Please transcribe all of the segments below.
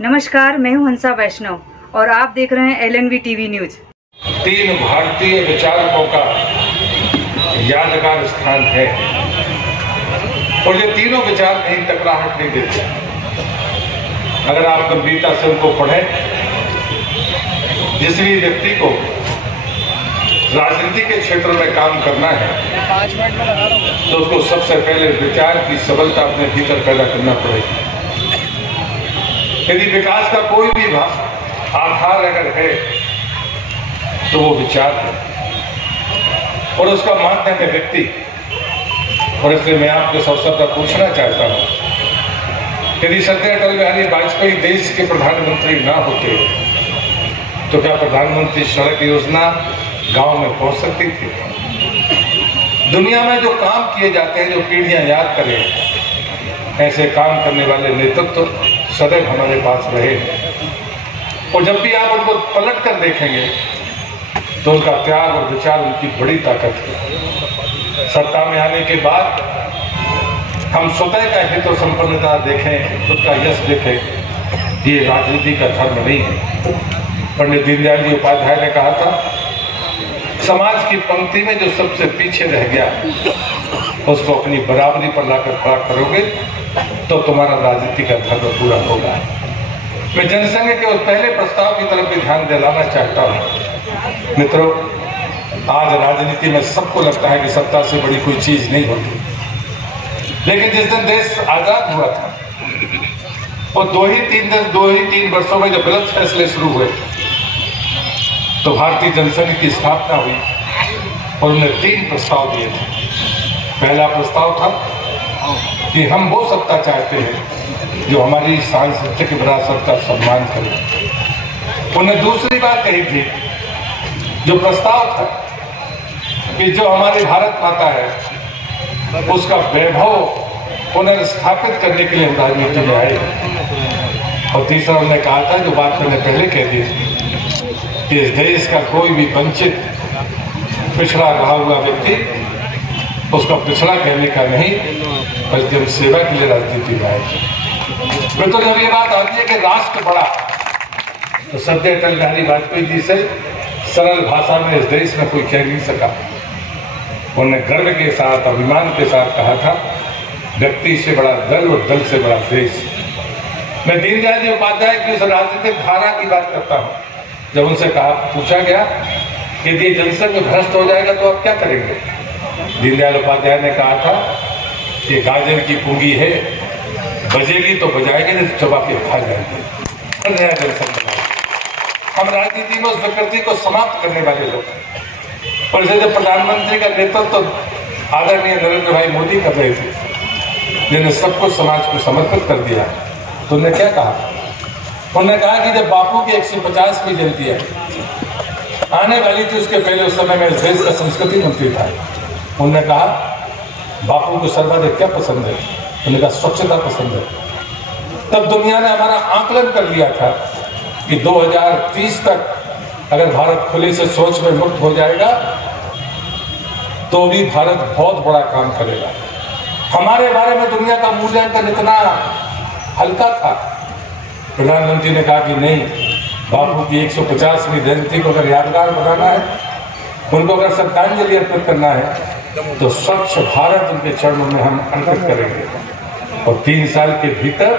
नमस्कार, मैं हूं हंसा वैष्णव और आप देख रहे हैं LNV टीवी न्यूज। 3 भारतीय विचारकों का यादगार स्थान है और ये तीनों विचार कहीं टकराहट नहीं देते। अगर आप गंभीरता से उनको पढ़ें, जिस भी व्यक्ति को राजनीति के क्षेत्र में काम करना है तो उसको सबसे पहले विचार की सबलता अपने भीतर पैदा करना पड़ेगी। यदि विकास का कोई भी आधार अगर है तो वो विचार है और उसका माध्यम है व्यक्ति। और इसलिए मैं आपको इस अवसर पर पूछना चाहता हूं, यदि श्रद्धेय अटल बिहारी वाजपेयी देश के प्रधानमंत्री ना होते तो क्या प्रधानमंत्री सड़क योजना गांव में पहुंच सकती थी? दुनिया में जो काम किए जाते हैं, जो पीढ़ियां याद करें, ऐसे काम करने वाले नेतृत्व सदैव हमारे पास रहे और जब भी आप उनको पलट कर देखेंगे तो उनका त्याग और विचार उनकी बड़ी ताकत है। सत्ता में आने के बाद हम स्वतः का हित और संपन्नता देखें, खुद का यश देखें, ये राजनीति का धर्म नहीं है। पंडित दीनदयाल जी उपाध्याय ने कहा था, समाज की पंक्ति में जो सबसे पीछे रह गया उसको अपनी बराबरी पर लाकर खड़ा करोगे तो तुम्हारा राजनीति का धर्म पूरा होगा। मैं जनसंघ के उस पहले प्रस्ताव की तरफ भी ध्यान दिलाना चाहता हूं। मित्रों, आज राजनीति में सबको लगता है कि सत्ता से बड़ी कोई चीज नहीं होती, लेकिन जिस दिन देश आजाद हुआ था और दो ही तीन वर्षों में जब गलत फैसले शुरू हुए तो भारतीय जनसंघ की स्थापना हुई और उन्हें 3 प्रस्ताव दिए थे। पहला प्रस्ताव था कि हम वो सत्ता चाहते हैं जो हमारी सांस्कृतिक विरासत का सम्मान करे। उन्हें दूसरी बात कही थी, जो प्रस्ताव था कि जो हमारी भारत माता है उसका वैभव पुनर्स्थापित करने के लिए हम राजनीति में आए। और तीसरा उन्होंने कहा था, जो बात मैंने पहले कह दी थी, कि इस देश का कोई भी वंचित पिछड़ा रहा हुआ व्यक्ति उसका पिछड़ा कहने का नहीं, बल्कि हम सेवा के लिए राजनीति में आए। तो जब ये बात आती है कि राष्ट्र बड़ा, तो श्रद्धेय अटल बिहारी वाजपेयी जी से सरल भाषा में इस देश में कोई कह नहीं सका। उन्होंने गर्व के साथ, अभिमान के साथ कहा था, व्यक्ति से बड़ा दल और दल से बड़ा देश। मैं दीनदयाल जी उपाध्याय की उस राजनीतिक धारा की बात करता हूं। जब उनसे पूछा गया कि यदि जनसंघ भ्रष्ट हो जाएगा तो आप क्या करेंगे? दीनदयाल उपाध्याय ने कहा था कि गाजर की पूंगी है, बजेगी तो बजाएगी, नहीं तो चबा के खा जाएंगे। नया जनसंघ हम राजनीति में उस विकृति को समाप्त करने वाले लोग हैं। और जब प्रधानमंत्री का नेतृत्व तो आदरणीय नरेंद्र भाई मोदी कर रहे थे, जिन्हें सब कुछ समाज को समर्पित कर दिया, तो उन्होंने क्या कहा? उन्होंने कहा कि जब बापू की 150वीं जयंती है आने वाली थी, उसके पहले उस समय मैं इस देश का संस्कृति मंत्री था। उन्होंने कहा, बापू को सर्वाधिक क्या पसंद है? उन्होंने कहा, स्वच्छता पसंद है। तब दुनिया ने हमारा आकलन कर लिया था कि 2030 तक अगर भारत खुले से शौच में मुक्त हो जाएगा तो भी भारत बहुत बड़ा काम करेगा। हमारे बारे में दुनिया का मूल्यांकन इतना हल्का था। प्रधानमंत्री ने कहा कि नहीं, बापू की 150वीं जयंती को अगर यादगार बनाना है, उनको अगर श्रद्धांजलि अर्पित करना है तो स्वच्छ भारत उनके चरणों में हम अंकित करेंगे। और 3 साल के भीतर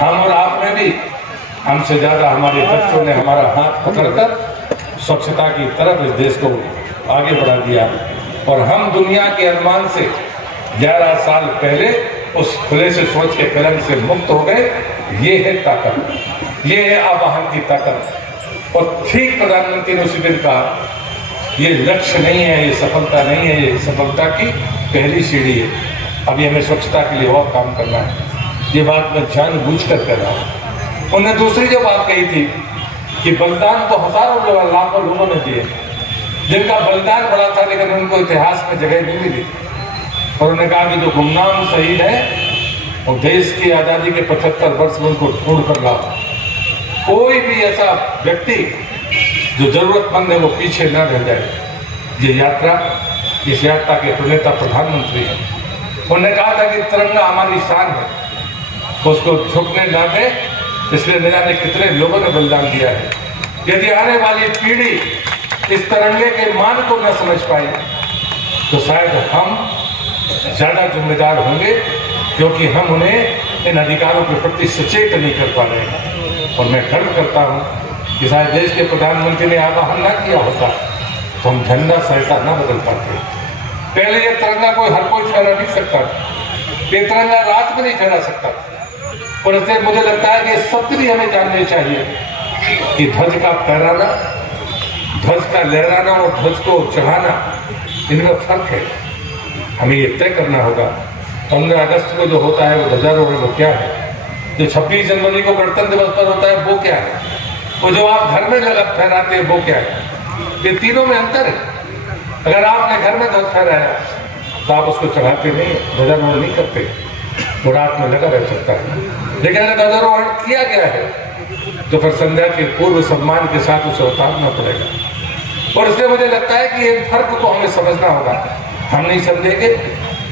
हम और आप में भी, हमसे ज्यादा हमारे बच्चों ने हमारा हाथ पकड़कर स्वच्छता की तरफ इस देश को आगे बढ़ा दिया। और हम दुनिया के अनुमान से 11 साल पहले उस खुले से सोच के कलम से मुक्त हो गए। ये है ताकत, ये है आवाहन की ताकत। और ठीक प्रधानमंत्री ने उसी दिन कहा, ये लक्ष्य नहीं है, ये सफलता नहीं है, ये सफलता की पहली सीढ़ी है। अभी हमें स्वच्छता के लिए और काम करना है। ये बात मैं जानबूझकर कर रहा हूँ। उन्होंने दूसरी जो बात कही थी कि बलिदान तो हजारों लोग, लाखों लोगों ने दिए, जिनका बलिदान बड़ा था, लेकिन उनको इतिहास में जगह नहीं मिली। और उन्होंने कहा कि जो गुमनाम शहीद है और देश की आजादी के 75 वर्ष में उनको ढूंढ कर लाओ। कोई भी ऐसा व्यक्ति जो जरूरतमंद है वो पीछे न रह जाए। ये यात्रा, इस यात्रा के प्रणेता प्रधानमंत्री हैं उन्होंने कहा था कि तिरंगा हमारी शान है, उसको झुकने ना दे, इसलिए न जाने कितने लोगों ने बलिदान दिया है। यदि आने वाली पीढ़ी इस तिरंगे के मान को न समझ पाई तो शायद हम ज्यादा जिम्मेदार होंगे, क्योंकि हम उन्हें इन अधिकारों के प्रति सचेत नहीं कर पा रहे हैं। और मैं गर्व करता हूं कि शायद देश के प्रधानमंत्री ने आह्वान न किया होता तो हम झंडा सहता न बदल पाते। पहले ये तिरंगा कोई हर कोई फहरा नहीं सकता, ये तिरंगा रात में नहीं फहरा सकता। और इसलिए मुझे लगता है कि सत्य भी हमें जानने चाहिए कि ध्वज का फहराना, ध्वज का लहराना और ध्वज को चढ़ाना, इनमें फर्क है। हमें ये तय करना होगा 15 अगस्त को जो होता है वो ध्वजारोहण वो क्या है, जो 26 जनवरी को गणतंत्र दिवस पर होता है वो क्या है, वो जो आप घर में लगा फहराते हैं वो क्या है। ये तीनों में अंतर है। अगर आपने घर में ध्वज फहराया तो आप उसको चढ़ाते नहीं, ध्वजारोहण नहीं करते, वो रात में लगा रह सकता है। लेकिन अगर ध्वजारोहण किया गया है तो फिर संध्या के पूर्व सम्मान के साथ उसे उतारना पड़ेगा। और इसलिए मुझे लगता है कि इन फर्क को हमें समझना होगा। हम नहीं समझेंगे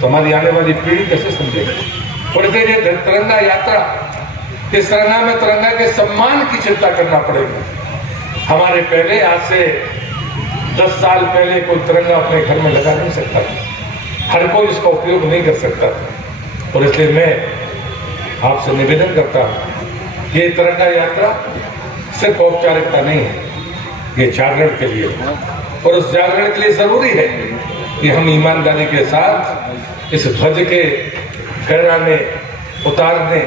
तो हमारी आने वाली पीढ़ी कैसे समझेगी। और इसलिए ये तिरंगा यात्रा, इस तिरंगा में तिरंगा के सम्मान की चिंता करना पड़ेगी। हमारे पहले, आज से 10 साल पहले कोई तिरंगा अपने घर में लगा नहीं सकता, हर कोई इसका उपयोग नहीं कर सकता। और इसलिए मैं आपसे निवेदन करता हूं, ये तिरंगा यात्रा सिर्फ औपचारिकता नहीं है, ये जागरण के लिए। और उस जागरण के लिए जरूरी है कि हम ईमानदारी के साथ इस ध्वज के फहराने, उतारने,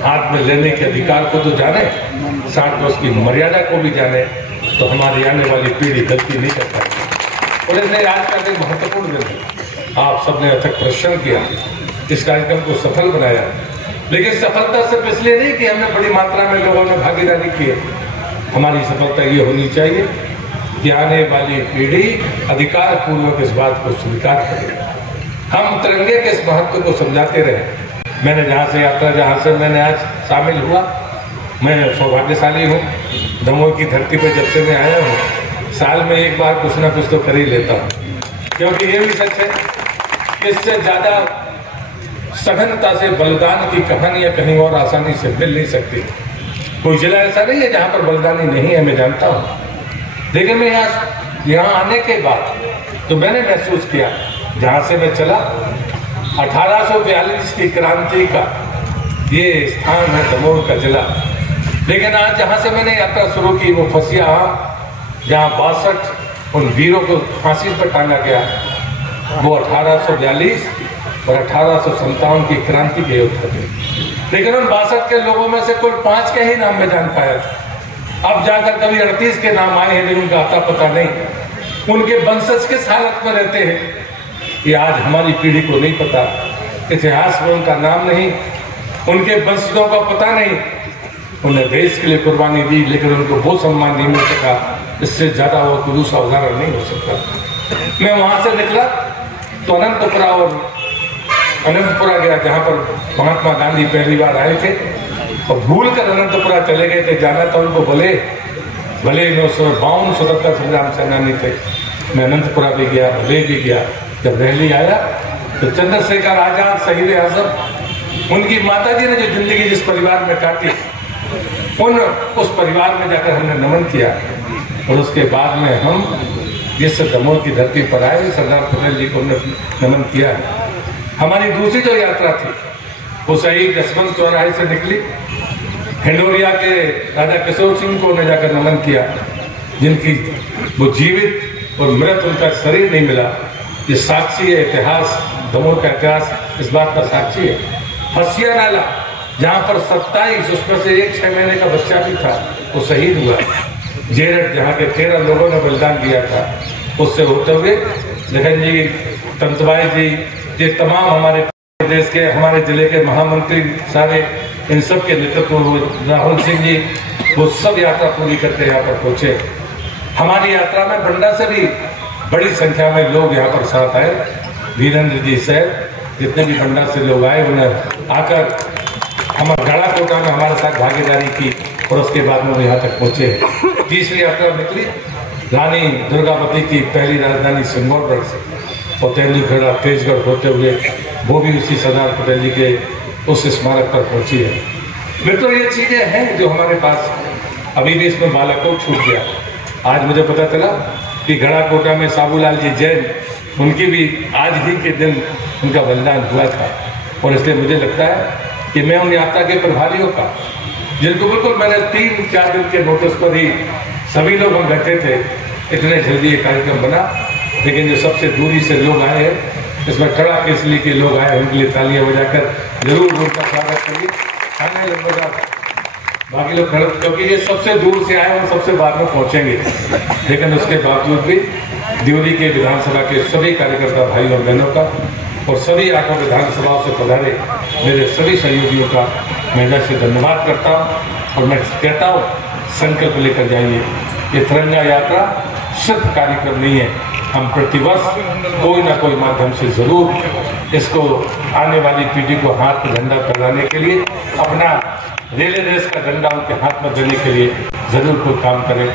हाथ में लेने के अधिकार को तो जाने, साथ में उसकी मर्यादा को भी जाने, तो हमारी आने वाली पीढ़ी गलती नहीं कर पाएगी। और इसलिए आज का दिन महत्वपूर्ण दिन है। आप सबने अथक परिश्रम किया, इस कार्यक्रम को सफल बनाया। लेकिन सफलता सिर्फ इसलिए नहीं कि हमने बड़ी मात्रा में लोगों ने भागीदारी की है। हमारी सफलता ये होनी चाहिए कि आने वाली पीढ़ी अधिकार पूर्वक इस बात को स्वीकार करे। हम तिरंगे के इस महत्व को समझाते रहे। मैंने जहाँ से मैंने आज शामिल हुआ, मैं सौभाग्यशाली हूँ। दमोह की धरती पर जब से मैं आया हूँ, साल में एक बार कुछ ना कुछ तो कर ही लेता हूँ, क्योंकि ये भी सच है कि इससे ज्यादा सघनता से बलिदान की कहानियां कहीं और आसानी से मिल नहीं सकती। कोई जिला ऐसा नहीं है जहां पर बलिदानी नहीं है, मैं जानता हूं। लेकिन मैं यहाँ आने के बाद तो मैंने महसूस किया, जहां से मैं चला, 1842 की क्रांति का ये स्थान है दमोह का जिला। लेकिन आज जहां से मैंने यात्रा शुरू की वो फसिया, जहां 62 उन वीरों को फांसी पर टांगा गया, वो 1842 और 1857 की क्रांति के युद्ध थे। लेकिन उन 62 के लोगों में से कुल 5 के ही नाम में जान पाया। अब जाकर कभी 38 के नाम आए हैं, लेकिन उनका आता पता नहीं। उनके वंशज किस हालत में रहते हैं ये आज हमारी पीढ़ी को नहीं पता। इतिहास में उनका नाम नहीं, उनके वंशजों का पता नहीं। उन्हें देश के लिए कुर्बानी दी, लेकिन उनको वो सम्मान नहीं मिल सका। इससे ज्यादा वो दूसरा उदाहरण नहीं हो सकता। मैं वहां से निकला तो अनंतपुरा गया, जहां पर महात्मा गांधी पहली बार आए थे, और भूल कर अनंतपुरा चले गए थे। जाना था उनको, भले मैं उस समय 52 स्वतंत्रता संग्राम सेनानी थे। मैं अनंतपुरा भी गया, भले भी गया। जब रैली आया तो चंद्रशेखर आजाद, शहीद आजम, उनकी माताजी ने जो जिंदगी जिस परिवार में काटी, उस परिवार में जाकर हमने नमन किया। और उसके बाद में हम जिस दमोह की धरती पर आए, सरदार पटेल जी को हमने नमन किया। हमारी दूसरी जो यात्रा थी वो शहीद यशवंत चौराहे से निकली। हिंडोरिया के राजा किशोर सिंह को उन्हें जाकर नमन किया, जिनकी वो जीवित और मृत उनका शरीर नहीं मिला। ये साक्षी है, इतिहास, दमोह का इतिहास इस बात का साक्षी है। फसिया नाला, जहां पर 27, उसमें से एक 6 महीने का बच्चा भी था, वो शहीद हुआ। जेरठ, जहां के 13 लोगों ने बलिदान दिया था, उससे होते हुए लखन जी, तंतबाई जी, ये तमाम हमारे देश के, हमारे जिले के महामंत्री सारे, इन सब के नेतृत्व, राहुल सिंह जी, वो सब यात्रा पूरी करके यहाँ पर पहुंचे। हमारी यात्रा में बंडा से भी बड़ी संख्या में लोग यहाँ पर साथ आए। वीरेंद्र जी सहित जितने भी बंडा से लोग आए, उन्हें आकर हमारे गड़ा कोटा में हमारे साथ भागीदारी की, और उसके बाद में वो यहाँ तक पहुंचे। तीसरी यात्रा निकली रानी दुर्गावती की पहली राजधानी सिंगौरगढ़ से। और तेंदुलखड़ा तेजगढ़ होते हुए वो भी उसी सरदार पटेल जी के उस स्मारक पर पहुंची है। मित्रों, ये चीजें हैं जो हमारे पास अभी भी इसमें बालाकोट छूट गया। आज मुझे पता चला कि गढ़ाकोटा में साबूलाल जी जैन, उनकी भी आज ही के दिन उनका बलिदान हुआ था। और इसलिए मुझे लगता है कि मैं उन यात्रा के प्रभारियों का, जिनको बिल्कुल मैंने 3-4 दिन के नोटिस पर ही सभी लोग हम बैठे थे, इतने जल्दी ये कार्यक्रम बना, लेकिन जो सबसे दूरी से लोग आए हैं, इसमें खड़ा केसली के लोग आए, उनके लिए तालियां बजाकर जरूर उनका स्वागत करिए। खाने लगभग बाकी लोग खड़े, क्योंकि ये सबसे दूर से आए और सबसे बाद में पहुंचेंगे। लेकिन उसके बावजूद भी दियोली के विधानसभा के सभी कार्यकर्ता भाई और बहनों का और सभी 8 विधानसभाओं से पधारे मेरे सभी सहयोगियों का मैं हृदय से धन्यवाद करता हूँ। और मैं कहता हूँ, संकल्प लेकर जाइए। ये तिरंगा यात्रा सिर्फ कार्यक्रम नहीं है, हम प्रतिवर्ष कोई ना कोई माध्यम से जरूर इसको आने वाली पीढ़ी को हाथ में झंडा फहराने के लिए, अपना रेले रेस का झंडा उनके हाथ में देने के लिए जरूर कोई काम करें।